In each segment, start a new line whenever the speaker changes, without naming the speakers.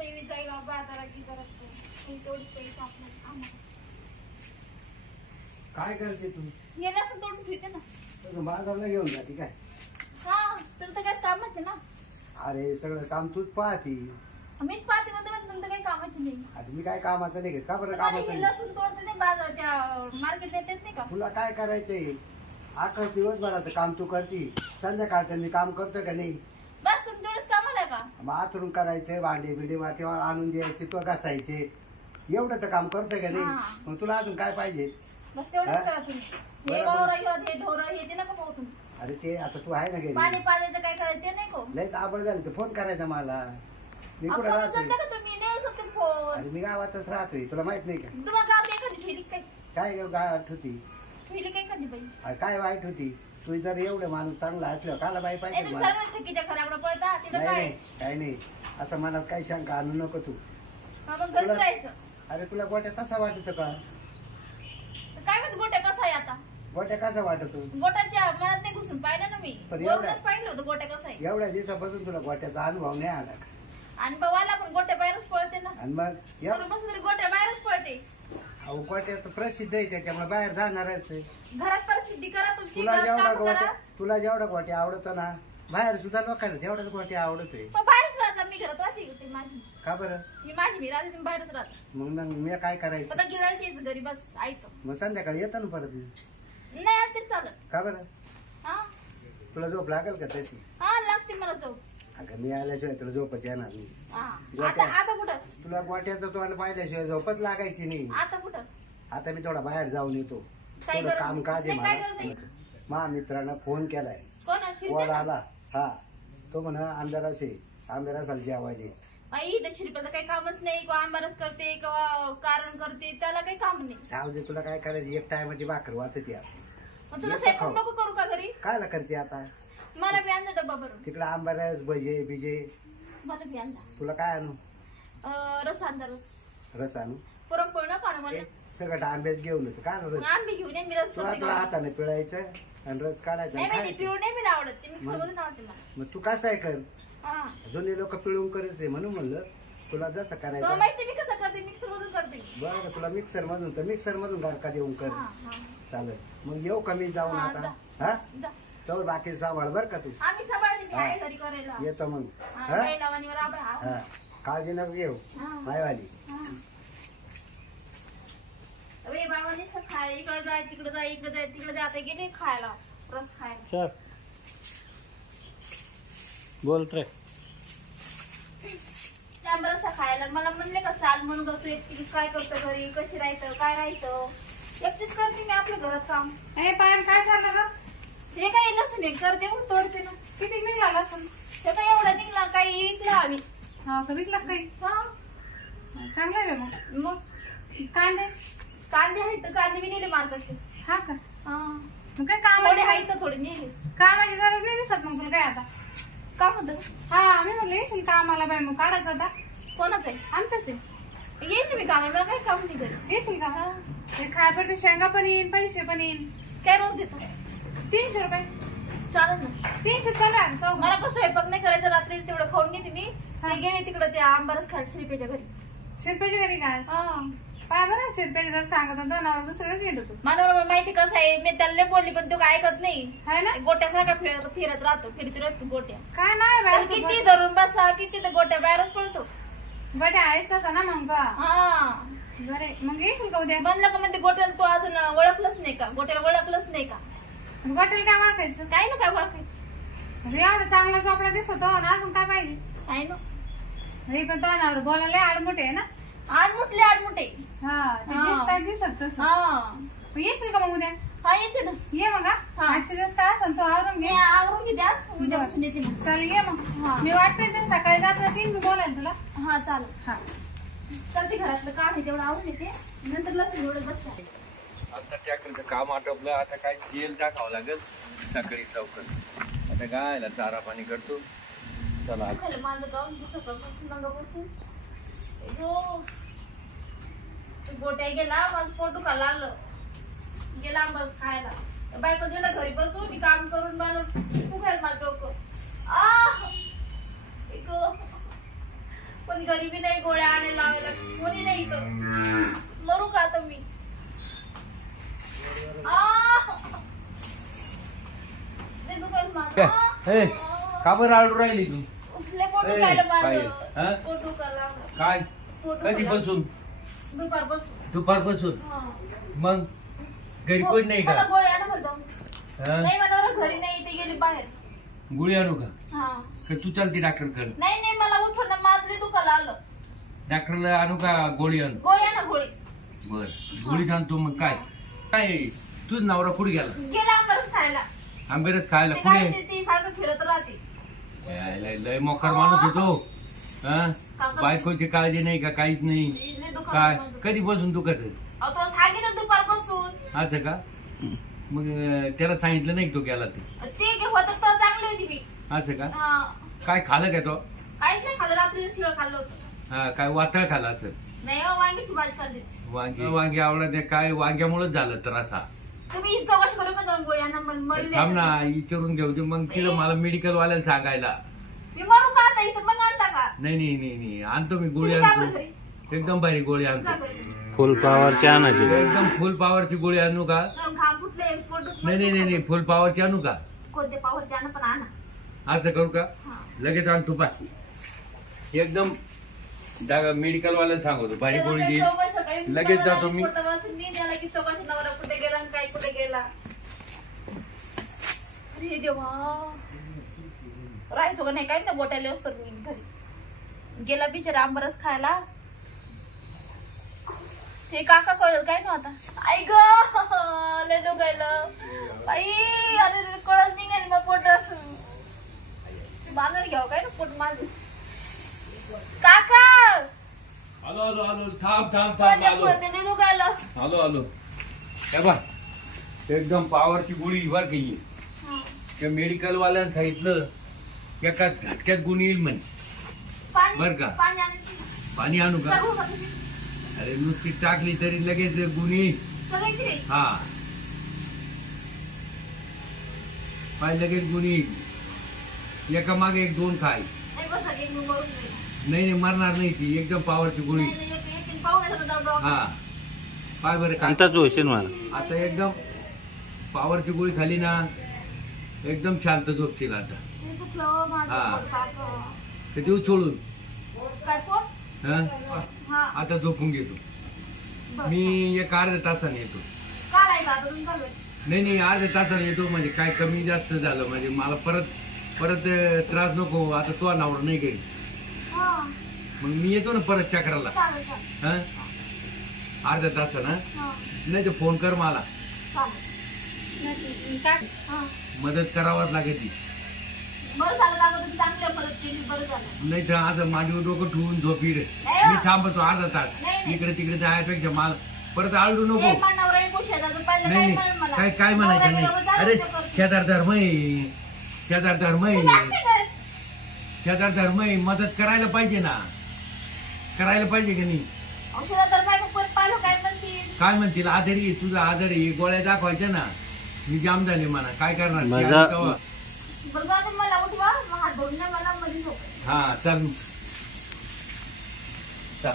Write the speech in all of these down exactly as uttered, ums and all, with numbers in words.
येईल जाईल बाजारात गिजारात तेवढीच पैसे आपल्याला
काय करते तू?
हे लसूण तोडून ठेवते ना.
बाजारला घेऊन जाते काय?
हा तुमचं काय कामाचे ना.
अरे सगळं काम तूच पाहती.
मीच पाहते म्हणते पण तुमचं काही कामाचे नाही.
आता मी काय कामाचं नाही घेत का बरं?
तुम्हाला
कामाचं
हे
नाही.
लसूण तोडते ते बाजार त्या मार्केटला येतात नाही का.
तुला काय करायचंय? आकाश दिवसभराचं काम तू करती, संध्याकाळचं मी काम करतोय का नाही?
बस तुम्ही तेवढंच कामाला आहे का.
मग आतरून करायचे, भांडे बिंडे मातीवर आणून द्यायचे, तो घासायचे, एवढं तर काम करतोय का नाही?
हा.
मग तुला अजून काय पाहिजे?
बस तेवढंच
हा?
करा तुम्ही. हे
बरं,
वावर हे ढोर हे ते नका पाहू तुम्ही.
अरे ते आता तू आहे ना
पाणी
घरी,
पाजायचं काय करायचं ते नाही को.
लय आबड झालं तर फोन करायचा मला. मी कुठं
आपण
राहतोय?
उचलता का तुम्ही नाही उचलते फोन.
अरे मी गावातच राहतोय, तुला माहित नाही का?
तुम्हाला गावात एखादी ठेवली काय
काय गावात होती?
ठेवली काय कधी बाई.
अरे काय वाईट होती? तू जर एवढं माणूस चांगला असलं काला बाई
नाही
पाहिजे
तुम्ही
मला?
सर्व थकीच्या खराबडं पळता तिथं
नाही
काय.
नाही काय नाही, असं मनात काही शंका आणू नको तू.
हा, मग घरीच
तुला-
राहायचं.
अरे तुला गोट्या तसा वाटतो का?
तर काय माहित गोट्या कसा आहे आता.
गोट्या कसा वाटतो?
गोट्याच्या मनात नाही घुसून पाहिलं ना मी.
पण एवढ्या-
वरूनच पाहिलं होतं गोट्या कसा आहे.
एवढ्या दिवसापासून तुला गोट्याचा अनुभव नाही आला का?
आणि बाबाला पण गोट्या बाहेरच पळते ना.
आणि मग या-
वरून बसलं तरी गोट्या बाहेरच पळते.
अहो गोट्या तर प्रसिद्ध आहे, त्याच्यामुळे बाहेर जाणारच आहे.
घरात परिस्थिती करा तुमची.
तुला
घरात
जेवढा
कामं
गोट्या
करा.
तुला जेवढा गोट्या आवडतो ना, बाहेर सुद्धा लोकांना तेवढाच गोट्या आवडतोय.
मग बाहेरच राहता. मी घरात राहते ती माझी.
का बरं?
मी माझी मी राहते तुम्ही बाहेरच राहता.
मग मग मी काय करायचं?
आता गिरायची यायचं घरी बस ऐकतो.
मग संध्याकाळी येतो ना परत मी.
नाही आलं तरी चालत.
का बरं?
हा
तुला झोप लागेल का तशी?
हा लागते मला जाऊ.
अगं मी आल्याशिवाय तुला झोपच येणार नाही.
हा
गोट्या-
आता आता कुठं
तुला गोट्याचं तोंड पाहिल्याशिवाय झोपच लागायची नाही.
आता कुठं
आता मी थोडा बाहेर जाऊन येतो,
काय
थोडं
गरज-
काम काज आहे
नाही, काय गरज
मला.
नाही.
मा मित्रानं फोन केलाय,
कोण
कॉल
शिरप्या
आला. हा तो म्हण अंधारास आहे, अंधारासाल जेवायचे.
आई त्या शिरप्याचं काही कामच नाही. किंवा आंबारस करते किंवा कारण करते त्याला काही काम नाही.
जाऊ दे, तुला काय करायचं? एक टायमाची भाकर वाचत या.
मग तुला
येतो
स्वयंपाक
खाऊ.
नको करू का घरी.
कायला करते आता?
मला बी आणजा डब्बा भरून.
तिकडं आंबारस भजे बिजे,
मला बी आणजा.
तुला काय आणू?
अं, रस आणजा रस.
रस आणू?
पुरणपोळी नको आणू मला.
ए, सगळं आंब्याच घेऊन येतो. काय
मग
रस?
आंबे घेऊन ये मी रस
तुला
करते
तुला
घरी.
हाताने पिळायचं आणि रस काढायचा
नाही
आणि
माहिती
खायचं.
पिळून नाही मला आवडत. ते मिक्सर
मग?
मधून आवडते मला.
मग तू कसं आहे कर?
हा
जुने लोक पिळून करत आहे म्हणून म्हणलं तुला जसं
तो
करायचं.
माहिती मी कसं करते. मिक्सर मधून करते.
बरं तुला मिक्सर मधून तर मिक्सर मधून गारका देऊन कर.
हा हा
चालेल. मग येऊ कमी जाऊन
हा,
आता.
जा.
हा
जा.
तर बाकी सांभाळ बर का तू.
आम्ही सांभाळते. मी
हा.
आहे घरी करायला.
येतो मग.
हा,
हा?
बाई लावणीवर आभाळ. हा.
हा काळजी नको घेऊ
हा.
मायवाली.
हा. अरे बाबा नुसतं खाय इकडे जाय तिकडे जाय इकडे जाय तिकडे जाय. आता गेले खायला रस खायला.
सर बोल रे.
आंबा रस्सा खायला मला म्हणले का चाल म्हणून तू एकटीच काय करतो घरी कशी राहतं काय राहतं. एकटीच करते मी आपल्या घरात काम.
ए पायल काय झालं ग?
हे काय लसूण एक करते मग तोडते ना.
किती निघाला असून?
हे काय एवढा निघला काही विकला आम्ही.
हा का विकला काही?
हा
चांगलं आहे मग.
मग
कांदे
कांदे आहेत तर कांदे बी नेले मार्केटचे.
हा का?
हा
मग काय
थोडे
कामाची
आहेत तर थोडे नेले.
कामाची गरज नाही दिसत मग तुला काय आता?
का म्हणतो
हा मी म्हणलं येशील कामाला बाई मग काढायचं आता.
कोणाच आहे.
आमच्याच आहे.
येईल ना मी कामाला. मला काही काम नाही घरी.
येशील का? ते खायपडते शेंगा पण येईल पैसे पण येईल.
काय रोज देतो
तीनशे रुपये.
चालत ना.
तीनशे चला तो
मला कसं स्वयंपाक नाही करायचं. रात्रीच तेवढं खाऊन घेते मी. ते गेले तिकडे ते आंबारस खायला श्रीपेच्या घरी.
शिरपेची घरी काय?
हा
पाय बरं शिरपेची जर सांगत होतो नावर दुसऱ्याच येत होतो.
मला माहिती कसं आहे. मी त्याला लय बोलली पण तो काय ऐकत नाही.
आहे ना?
गोट्यासारखा फिरत फिरत राहतो. फिरत राहतो गोट्या.
काय नाही
तर
बाई
किती धरून बसा किती तर गोट्या बाहेरच पडतो.
गड्या आहेस तसा ना मग का?
हा
बरे मग येशील का उद्या?
बनला का म्हणते गोट्याला तू अजून ओळखलंच नाही का. गोट्याला ओळखलंच नाही का.
हॉटेल काय ओळखायचं?
काय ना काय ओळखायचं.
अरे एवढा चांगला चोपडा दिसतो ना अजून काय पाहिजे?
काय ना
हे पण तो नावर बोलायला आडमुठे आहे ना.
आडमुटले आडमुटे.
हा ते
हा.
दिसताय दिसत तसं.
हा
मग येशील का मग उद्या?
हा येते ना.
ये मग हा.
हा.
आजचे दिवस काय असेल तो आवरून
मी
घे.
आवरून घेते आज. उद्यापासून येते मग.
चल ये मग.
हा.
मी वाट पाहते सकाळी जात जातील मी बोलायला तुला.
हा चालेल.
हा
चालते घरातलं काम आहे तेवढं आवरून येते. नंतर लसूण एवढं बसते.
आता ट्रॅक्टरचं काम आटोपलं. आता काय तेल टाकावं लागेल सकाळी चौकात. आता गायला चारा पाणी करतो. चला
खायला माझं गाऊन सकाळपासून नंगापासून जो गोट्या गेला माझं पोट दुखायला लागलं. गेला आंबाच खायला. बायको गेला घरी बसून मी काम करून बनवून खूप माझं डोकं. आह एक पण कोणी गरीबी नाही गोळ्या आणायला लावायला कोणी नाही इथं. मरू का आता मी? आह! लय दुखायला माझं.
हे,
आह!
का बरं आळू राहिली तू?
लय पोट
ए,
दुखायला
काय?
माझं.
हा?
पोट दुखायला लागलं.
काय
पोट दुखायला
कधीपासून?
दुपारपासून.
दुपारपासून?
हा.
मग घरी कोण नाही
मला
का?
गोळी आणा बरं जाऊन.
हा?
नाही मला बरं घरी नाही ते गेली बाहेर.
गोळी आणू का?
हा.
का तू चालती डॉक्टरकडे?
नाही नाही मला उठून ना माझं दुखायला आलं.
डॉक्टरला आणू का गोळी आणू?
गोळी आणा गोळी.
बर गोळी आणतो. मग काय काय तुझ नवरा कुठे गेला?
गेला आंबरस खायला.
आंबेरच खायला
ते काय
कुठे?
ते- ती सारखं फिरत राहते.
लय- लय लय मोकार माणूस होतो. हा? बायकोची काळजी नाही का? काहीच नाही.
लय दुखायला
काय
माझं.
कधीपासून दुखत?
अहो, तो सांगितलं दुपारपासून.
असं का? मग अं, त्याला सांगितलं नाही का तो गेला ते?
ते होत तो चांगली होती मी.
असं का?
हा.
काय खाल्लं का तो?
काहीच नाही खाल्लं रात्री शिळ खाल्लं होतं.
हा काय वातळ खाल्ला असं?
नाही हो, वांग्याची भाजी खाल्ली.
वांगी वांगी आवडत काय वांग्यामुळेच झालं तर असा.
तुम्ही ही चौकशी करू का जाऊन गोळी आणा मला मरले.
थांब ना विचारून घेऊ दे. मग तिला मला मेडिकल वाल्याला सांगायला.
मी मरू का आता इथं मग आणता का?
नाही नाही नाही नाही आणतो मी गोळी
तुम्ही जा
आणतो.
बरं घरी.
एकदम भारी गोळी
जा
आणतो.
घरी.
फुल पॉवरची आणायची.
एकदम फुल पॉवरची गोळी आणू का?
दोन घाम फुटले पोट दुखलं.
नाही नाही नाही नाही फुल पॉवरची आणू का?
कोणते पावरचे आणा पण आणा.
असं करू का?
हा.
लगेच आणतो पाय. एकदम मेडिकल वाल्याला सांगतो भारी गोळी
ते
देईल.
चौकशी सकाळी
लगेच जातो मी.
पोटात वाचून मी गेला की चौकशी नवरा कुठे गेला आणि काय कुठे गेला. अरे देवा राहायचो का नाही काय ना बोटायला असतो मी घरी. गेला बिचारा आंबरस खायला. ते काका कळत काय नव्हता. आई ग लय दोघायला आई. अरे कळत निघेल मग पोटात. बांधून घ्यावं काय ना पोट माझं. काका
आलो आलो आलो थांब थांब थांब
पुढे
आलो
पुढे लय दोघायला.
आलो आलो. काय बा एकदम पॉवरची गोळी बर की. त्या मेडिकल वाल्यानं सांगितलं एका झटक्यात गुण येईल म्हणे.
पाणी
बरं का?
पाणी आणायची.
पाणी आणू का?
सगळं का तुझी?
अरे नुसती टाकली तरी लगेच गुण येईल.
सगळ्यांची रे.
हा पाय लगेच गुण येईल. एका मागे एक दोन खाय.
नाही बस झाली, मी मरून गेली.
नाही नाही मरणार नाही ती. एकदम पॉवरची गोळी.
नाही, नाही, एक- एक पाहुण्यासोबत जाऊ दवाखान्यात.
हा पाय बरं का?
अंताच होशील मला.
आता एकदम पॉवरची गोळी खाली ना एकदम शांत झोपशील आता.
हे दुखलं माझं
हा.
पोट काका.
ते देऊ सोडून.
काय पोट?
हा
हा.
आता झोपून घेतो
बरं.
मी. एक अर्ध्या तासाने येतो.
काढायचं आता तुम्ही चालू आहे.
नाही नाही अर्ध्या तासाने येतो. म्हणजे काय कमी जास्त झालं म्हणजे मला परत परत अं, त्रास नको. आता तो नावर नाही घरी.
हा.
मग मी येतो ना परत चक्राला.
चालेल चालेल.
हा अर्ध्या तासानं.
हा.
नाही तर फोन कर मला.
चालेल.
नाही, काय
हा.
मदत करावाच लागेल ती.
बरं झालं काका तुम्ही चांगली मदत केली. बरं झालं.
नाही तर आता माझी डोकं ठेवून झोपी रे.
नाही हो.
मी थांबतो अर्धा तास.
नाही, नाही.
इकडे तिकडे जायपेक्षा मला परत आळू नको.
ते पण नवरा एक गोष्ट आहे, आता पहिलं काय
नाही
म्हणेल मला?
काय काय म्हणायचं
नवरा गेल्यावर
नाही.
चालू
अरे
ते करतो.
शेजार धर्म आहे. शेजार धर्म
तुम्ही
आहे.
असं करत.
शेजार धर्म आहे. मदत करायला पाहिजे ना. करायला पाहिजे की नाही?
औषधात तर नाही, मग परत पाहिलं काय म्हणतील.
काय म्हणतील आधारी आहे, तुझा आधार आहे. गोळ्या दाखवायच्या ना. मी जाम झाले म्हणा. काय करणार?
मजा-
ती आली तेव्हा.
बरं जाऊ दे, मला उठवा मग हात धरून द्या मला मध्ये झोप.
हा चल चल.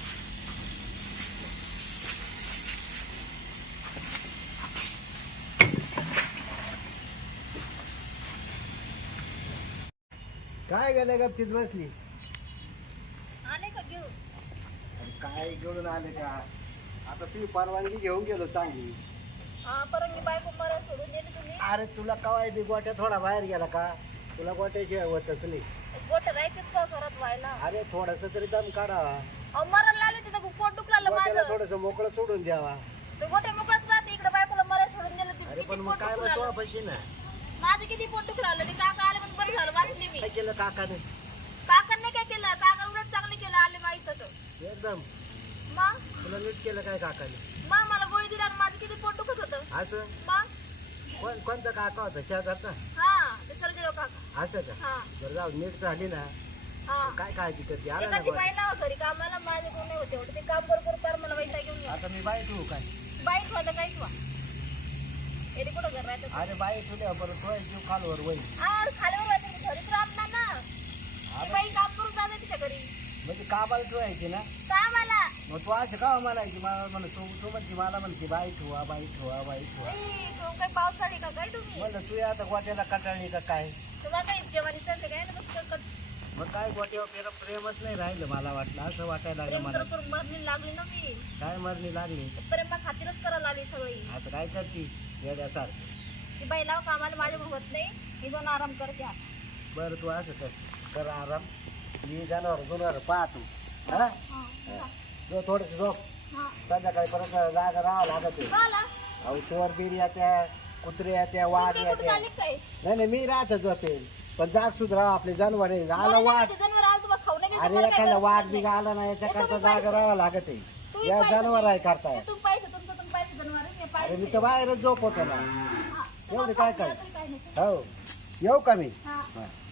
काय गेलं गपचीत बसली?
आले का घेऊ?
अरे काय घेऊन आले का? आता ती परवानगी घेऊन गेलो चांगली.
हा परंगी बायको मला सोडून दिली तुम्ही.
अरे तुला कवाय बी गोट्या थोडा बाहेर गेला का? तुला गोट्याशिवाय होतच नाही.
गोट राहायचंच का घरात व्हायला?
अरे थोडासा तरी दम काढावा.
अहो मरण लागले तिथं पोट दुखलं
गोट्याला
माझं.
थोडस मोकळं सोडून द्यावा.
ते गोटे मोकळच राहते इकडे बायकोला मला सोडून दिलं ते
अरे
किती
पण मग
पोट
काय
दुखू
बसवा
लागलं.
पैसे ना?
माझं किती पोट दुखू लागलं ते काका आले म्हणून बरं झालं वाचली मी.
काय केलं काकाने?
काकांनी काय केलं? काका उलट चांगलं केलं आले माहित होतं.
एकदम
मग
तुला नीट केलं काय काकाने?
मग मला गोळी दिली आणि माझं किती पोट दुखत होतं.
असं
मग
कोण कोणता काका होता? शेजारचा?
हा ते सर्जेराव काका.
असं का?
हा
बरं जाऊ नीट झाली ना.
हा.
काय काळजी करते? आला ना
एखादी
गोट्या.
बाई लावा घरी कामाला माझे कोण नाही होते एवढे. ते काम बरोबर कर मला वैताग घेऊन या.
आता मी बाई ठेवू काय?
बाईक होतं काहीच वा. येते कुठं घर राहतं?
अरे बाई तुला परत तो जीव खालवर वही.
आ, खाल्यावर राहते घरीच राहत ना ना. ती बाई काम करून जाते तिच्या घरी.
म्हणजे कामाला ठेवायची ना
का मला
मग तू असं का म्हणायची मला म्हण तू तू म्हणते मला म्हणते बाई ठेवा बाई ठेवा बाई ठेवा
ए, तो काय पावसाळी का काय तुम्ही
म्हणलं तू आता गोट्याला कटाळली का काय
तुम्हाला काही जेवणी चालते काय ना मग क-
मग काय गोट्यावर पेरा प्रेमच नाही राहिलं मला वाटलं असं वाटायला लागलं
प्रेम
मला
कर करून मरणी लागली ना मी
काय मरणी लागली
प्रेमा खातीरच करायला लागली सगळी
आता काय करती येड्यासारखं
ती बाईला कामाला माझ्या होत नाही मी दोन आराम करते आता.
बरं तू असं कर कर आराम मी जनावर जुनावर पाहतो हा
हा, हा,
जो थोडस झोप
हा.
संध्याकाळी परत जागा राहावं लागत आहे.
का आला?
अहो चोर बिर येत्या कुत्रे येत्या वाघ
तुम्ही कुठं
येत्या
चालले काय?
नाही नाही मी राहत झोपेल पण जाग सुधरा आपले जनावर आहे आला
मला
वाघ
नाही माहिती, जनावर आलं तुम्हाला खाऊ नाही घातलं,
अरे
मला काय
एखादा
गरज
वाघ
नाही.
बिग आला नाही याच्या
ते
करता
तुम्ही
जागा
पाहिजे.
राहावं लागत आहे
तुम्ही
या
पाहिजे.
जनावर आहे करताय
ते तुम्ही पाहिजे तुमचं तुम्ही पाहिजे जनावर आहे, मी
अरे
पाहिजे.
मी तर बाहेरच झोप होतो ना
हा,
एवढं
तुम्हाला
काय
खाऊ
काय
घातलं, काय नाही.
हो येऊ का मी
हा.
हा.